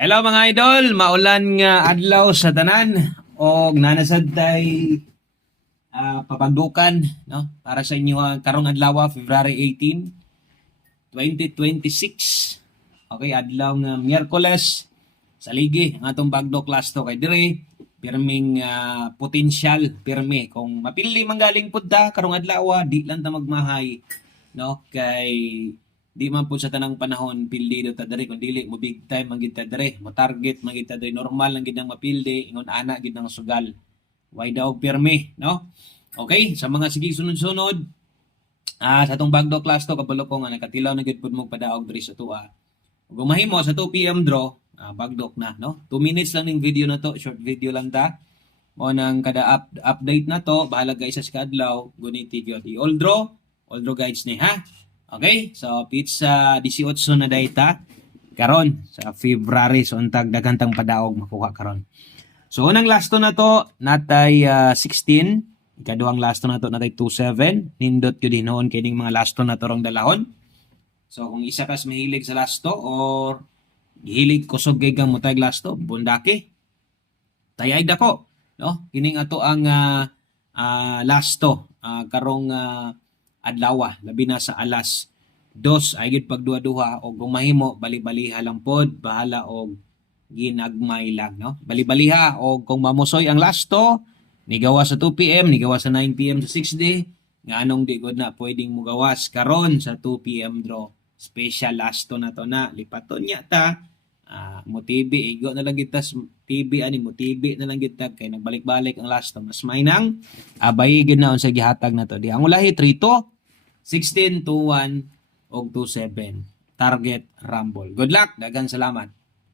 Hello mga idol, maulan nga adlaw sa tanan og nanasad tay papagdukan no para sa inyo karong adlaw February 18, 2026. Okay, adlaw nga Miyerkules sa ligi ang atong bagdo class to kay dire pirming potential pirmi kung mapili manggaling pud ta karong adlaw di lang ta magmahay no kay di man po sa tanang panahon pildi do ta diri kun dili mo big time man gid ta diri mo target man gid ta diri normal lang gid ang mapildi ingon ana gid ang sugal why daw pirmi no. Okay, sa mga sige sunod-sunod sa atong bagdo class to kabalo ko nga nakatilaw na gid pud mo padaog diri sa tuwa ug mahimo sa 2 PM draw bagdok na no 2 minutes lang ning video na to, short video lang ta mo nang kada update na to bahala guys sa adlaw guniti gyud all draw guides ni ha. Okay, so pizza 18 na dayta karon sa February so untag daghang padaog makuha karon. So unang lasto na to natay 16, ikaduhang lasto na to natay 27, nindot gyud hinuon kining mga lasto na to rong dalahon. So kung isa kas mahilig sa lasto or hilig kusog kay kang mutag lasto, bundaki. Tayay dako, no? Kining ato ang lasto karong adlaw labi na sa alas 2 ay gid pagduha-duha og kung mahimo bali-baliha lang pod bahala og ginagmay lang no bali-baliha og kung mamusoy ang lasto ni gawas sa 2 PM ni gawas sa 9 PM sa 6D nganong di gud na pwedeng mo gawas karon sa 2 PM draw special lasto na to na lipaton nya ta mo TV igo na lang kita TV ani mo TV na lang kita kay nagbalik-balik ang lasto mas may nang abay gid na unsa gihatag na to di ang ulahi 3-2 16-1 og 27 target rumble. Good luck, daghang salamat.